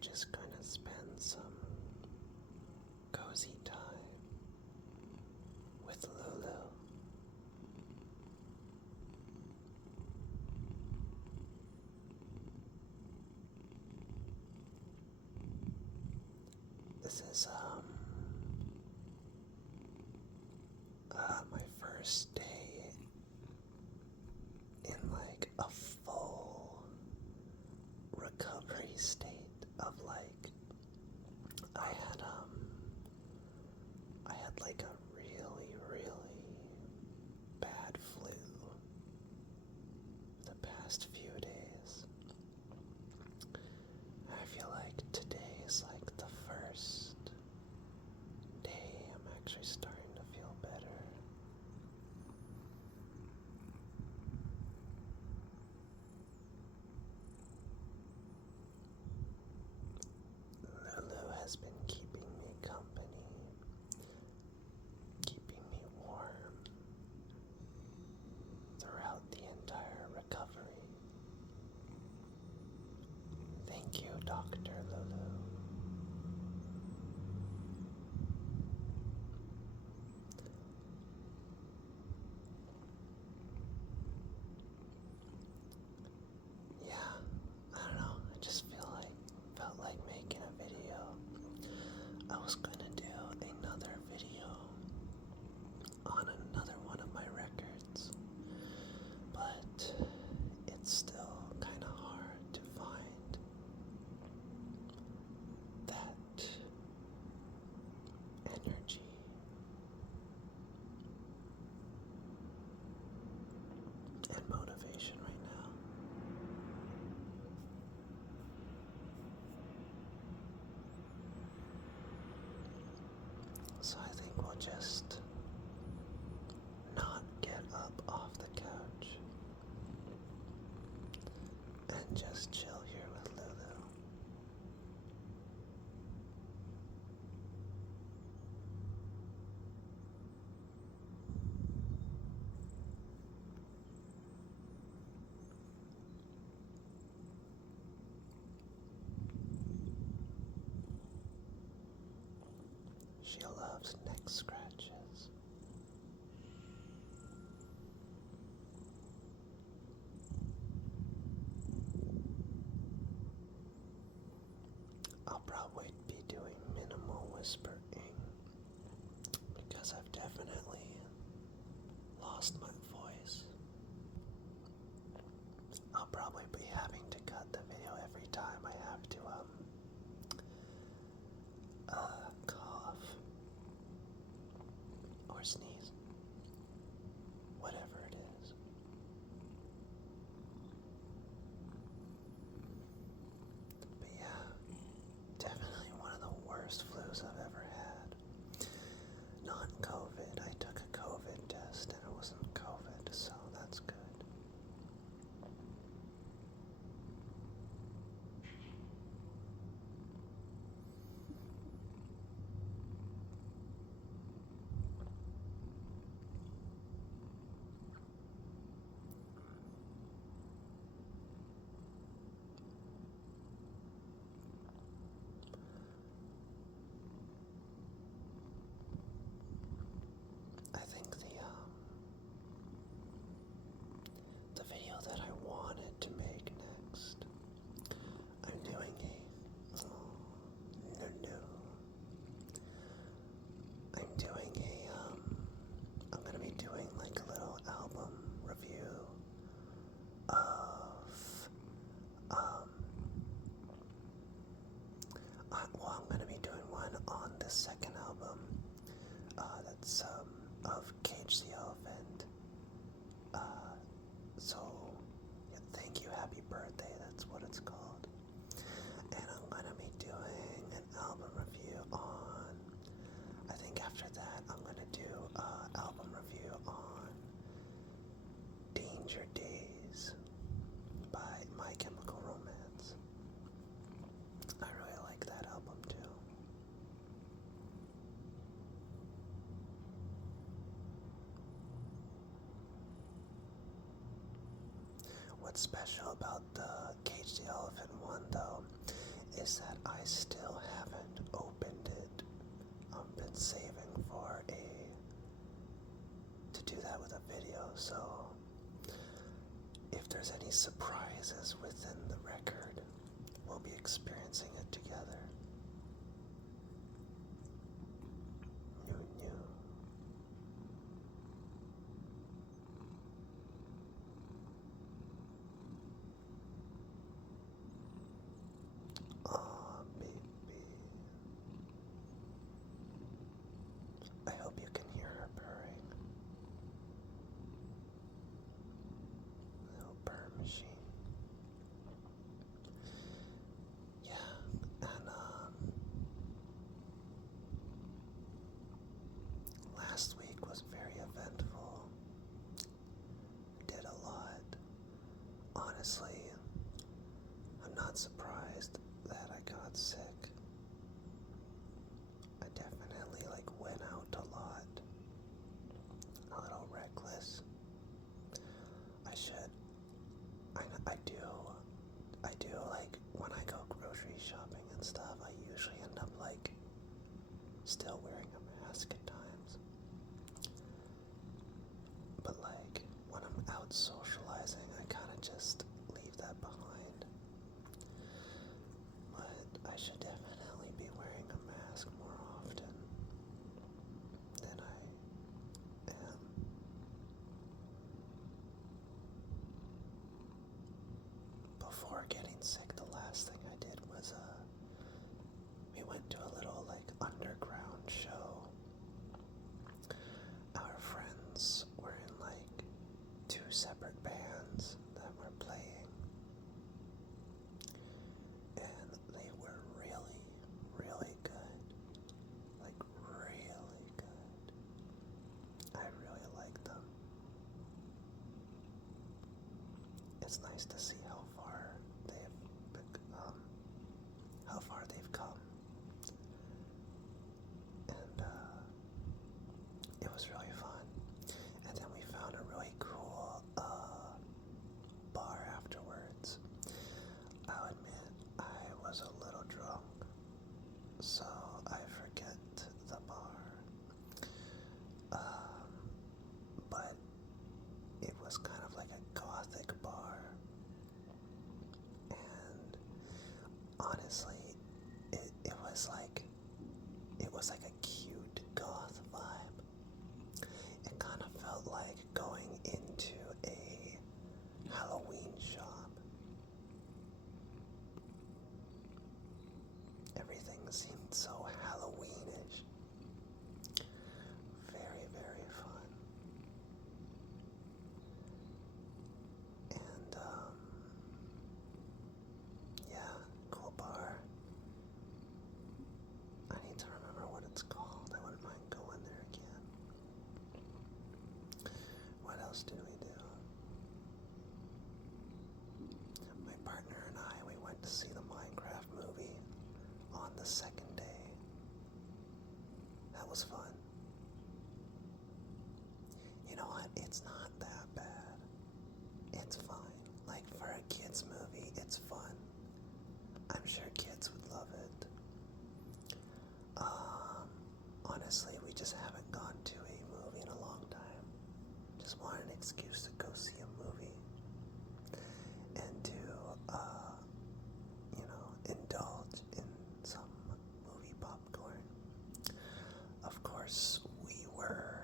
just gonna spend some cozy time with Lulu. This is my first day in like a full recovery state of like I had like a really, really bad flu the past few days. I feel like today is like the first day I'm actually starting to feel better. Lulu has been keeping me company, keeping me warm throughout the entire recovery. Thank you, Dr. Lulu. Yeah, I don't know, I just felt like making a video. I was gonna do another video on another one of my records, but it's still kind of hard to find that energy and motivation right now. So I think we'll just not get up off the couch and just chill here with Lulu. She loves neck scratches. I'll probably be doing minimal whispering because I've definitely lost my voice. I'll probably be having to cut the video every time I have to cough or sneeze, whatever it is. But yeah, definitely one of the worst flus I've ever had. Non-COVID. I took a COVID test and it wasn't COVID, so that's good. I think the video that I wanted to make next, I'm doing I'm gonna be doing like a little album review of I'm gonna be doing one on the second album that's of Cage the Elephant. So yeah, thank you, happy birthday, that's what it's called. And I'm gonna be doing an album review on, I think after that I'm gonna do an album review on Danger Days by My Chemical Romance. I really like that album too. What's special about the Cage the Elephant one though is that I still haven't opened it. I've been saving for to do that with a video, so if there's any surprises within the record, we'll be experiencing it together. New. Aw, baby. I hope you can hear her purring. Little purr machine. Yeah, and last week was very eventful. I did a lot. Honestly, I'm not surprised that I got sick. I definitely went out a lot. A little reckless. I do when I go grocery shopping and stuff, I usually end up still wearing a mask at times. But when I'm out socializing, I kinda just leave that behind. But I should definitely be wearing a mask more often than I am. Before getting sick, the last thing I did was we went to a little underground show. Our friends were in two separate bands that were playing, and they were really, really good. Really good. I really liked them. It's nice to see how far they've come. And it was really fun. And then we found a really cool bar afterwards. I'll admit I was a little drunk, so I forget the bar. But it was kind of like a gothic bar. And honestly, it was like a cute goth vibe. It kind of felt like going into a Halloween shop. Everything seemed so Halloweenish. Very, very fun. And yeah, cool bar. I need to remember what it's called. I wouldn't mind going there again. What else did we do? My partner and I, we went to see the Minecraft movie on the second day. That was fun. You know what? It's not that bad. It's fine. For a kid's movie, it's fun. I'm sure kids would love it. Honestly, we just haven't gone to a movie in a long time. Just want an excuse to go see a movie and to, indulge in some movie popcorn. Of course, we were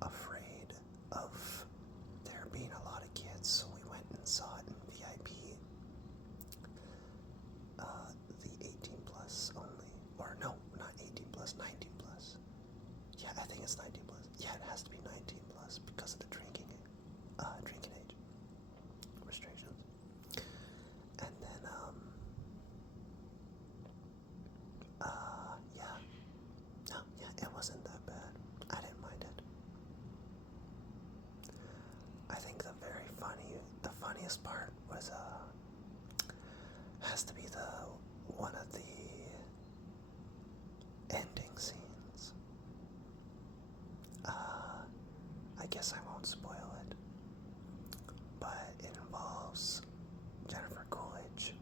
afraid of there being a lot of kids, so we went and saw it in VIP. The 18 plus only. Or no, not 18 plus, 19 plus. Yeah, I think it's 19 plus. Yeah, it has to be 19 plus because of the drinking age restrictions. And then, it wasn't that bad. I didn't mind it. I think the funniest part was, has to be one of the ending scenes. I guess I won't spoil it, but it involves Jennifer Coolidge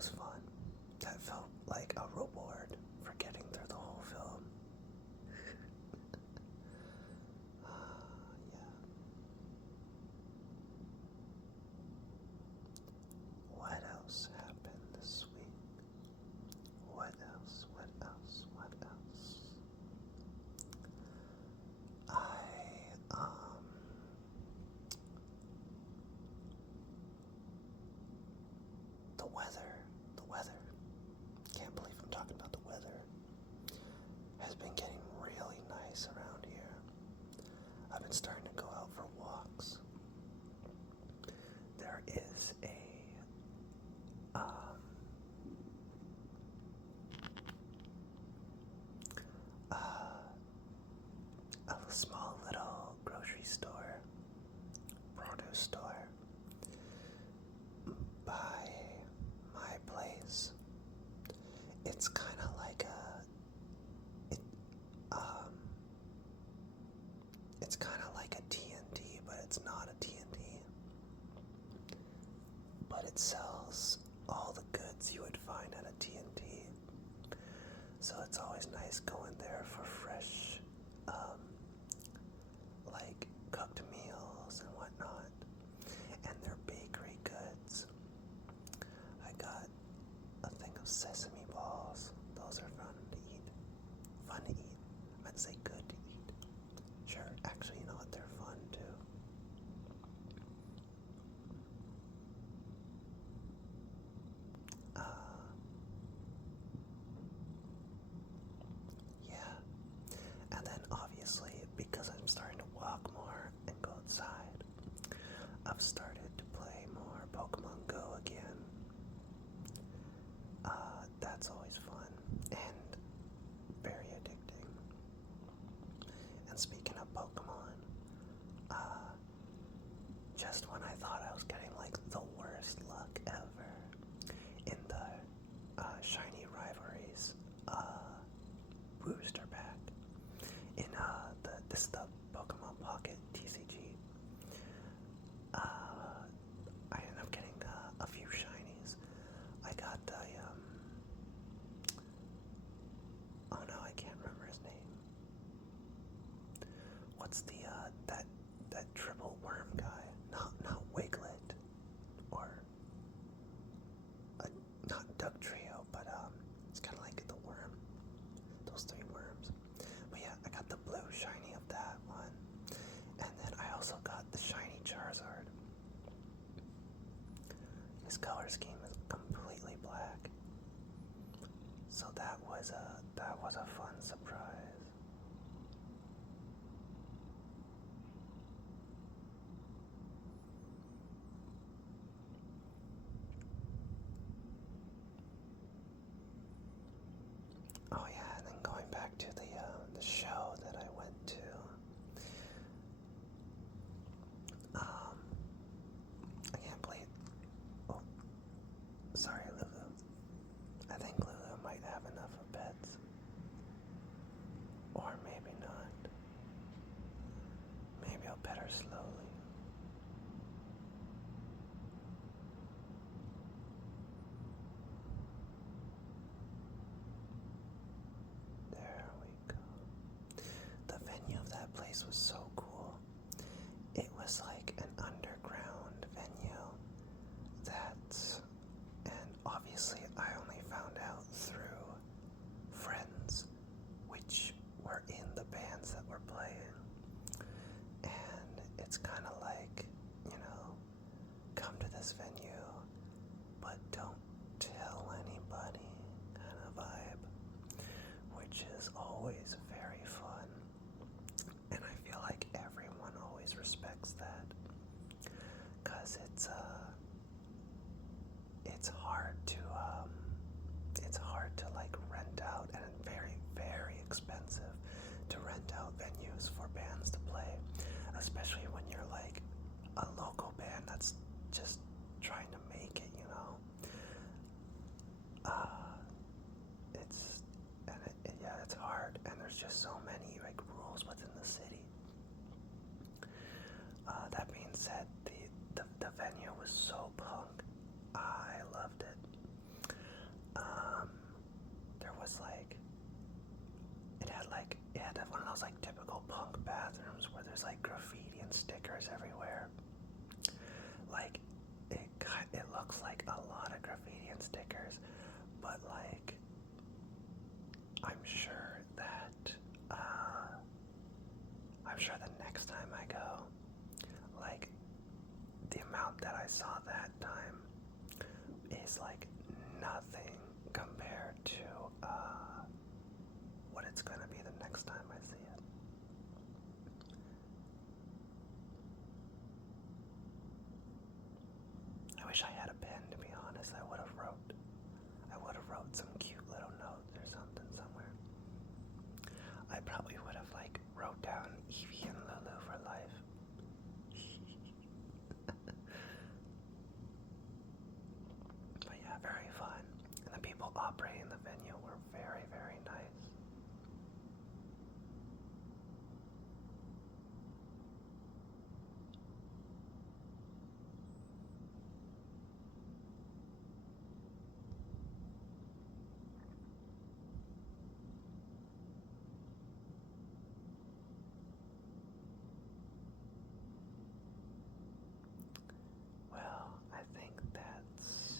was fun. That felt like a reward for getting through the whole film. Yeah. What else happened this week? What else? What else? What else? The weather. Can't believe I'm talking about the weather. Has been getting really nice around here. I've been starting to go out for walks. There is a small little grocery store, produce store by my place. It's kind of like it's kind of like a TNT, but it's not a TNT. But it sells all the goods you would find at a TNT. So it's always nice going there for fresh, like cooked meals and whatnot. And their bakery goods. I got a thing of sesame balls. Those are fun to eat. Fun to eat. I meant to say good to eat. Sure, actually, you know what? They're fun too. Yeah. And then obviously, because I'm starting to walk more and go outside, I've started to play more Pokemon Go again. That's always fun and very addicting. And speaking of Pokemon, just when I thought I was getting like the worst luck ever in the Shiny Rivalries booster pack in this is the Pokemon Pocket TCG. I ended up getting a few shinies. I got the oh no, I can't remember his name. What's the that triple worm guy? Not Wiglet or not Duck Trio, but it's kind of like the worm. Those three worms. But yeah, I got the blue shiny of that one, and then I also got the shiny Charizard. His color scheme is completely black, so that was a fun surprise. Oh yeah, and then going back to the show that I went to. I can't believe. Oh, sorry, Lulu. I think Lulu might have enough of pets, or maybe not. Maybe I'll pet her slowly. There we go. The venue of that place was so cool. It was like an underground venue and obviously I only found out through friends which were in the bands that were playing. And it's kind of like, come to this venue, but don't tell anybody kind of vibe, which is always very fun. And I feel like everyone always respects that, because it's hard to like rent out, and it's very, very expensive to rent out venues for bands to play, especially when you're like a local band that's just trying to make it, it's hard, and there's just so many like rules within the city. That being said, the venue was so punk. I loved it. there's like graffiti and stickers everywhere. Like, it looks like a lot of graffiti and stickers, but like, I'm sure the next time I go, like, the amount that I saw that time is like nothing compared to what it's gonna be the next time I see it. I wish I had a pen, to be honest. I would have wrote some cute little notes or something somewhere. I probably would have like wrote down Evie and Lulu for life. But yeah, very fun. And the people operating the venue were very, very nice. Well, I think that's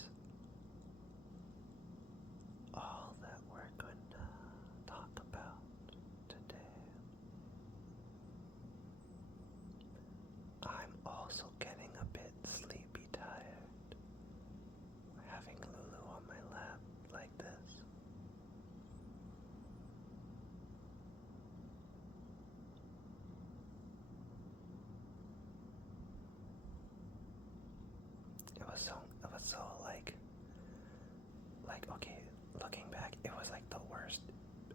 all that we're gonna talk about today. I'm also getting a bit sleepy tired, having Lulu on my lap like this. It was so like okay, looking back, it was like the worst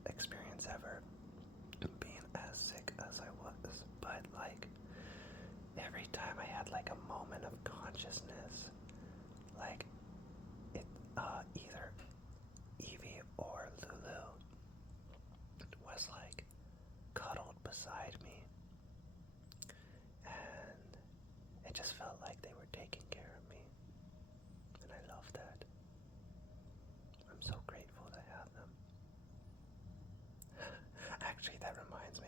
experience ever, being as sick as I was. But like, every time I had like a moment of consciousness, like it, either Evie or Lulu was like cuddled beside me, and it just felt like they were taking care of me, and I love that. I'm so grateful to have them. Actually, that reminds me,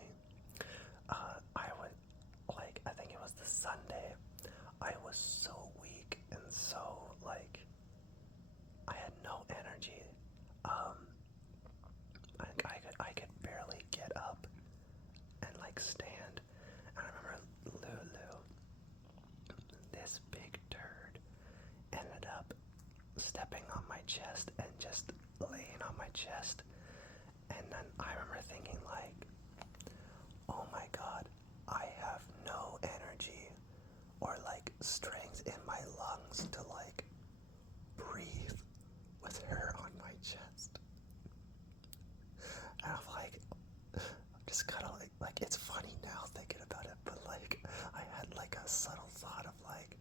I would, like, I think it was the Sunday, I was so weak and so, like, I had no energy. I could barely get up and, like, stand. And I remember Lulu, this big turd, ended up stepping on my chest and just laying on my chest. And then I remember thinking, like, oh my god, I have no energy or like strength in my lungs to like breathe with her on my chest. And I'm like, I'm just kind of like it's funny now thinking about it, but like I had like a subtle thought of like,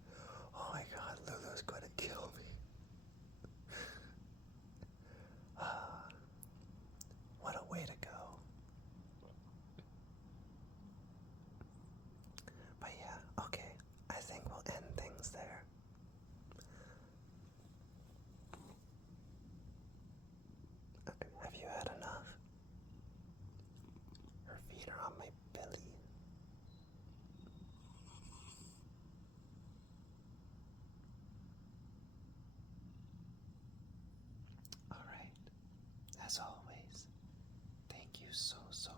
oh my god, Lulu's going to kill me. What a way to go. But yeah, okay, I think we'll end things there. Have you had enough? Her feet are on my belly. Alright, as always, thank you so, so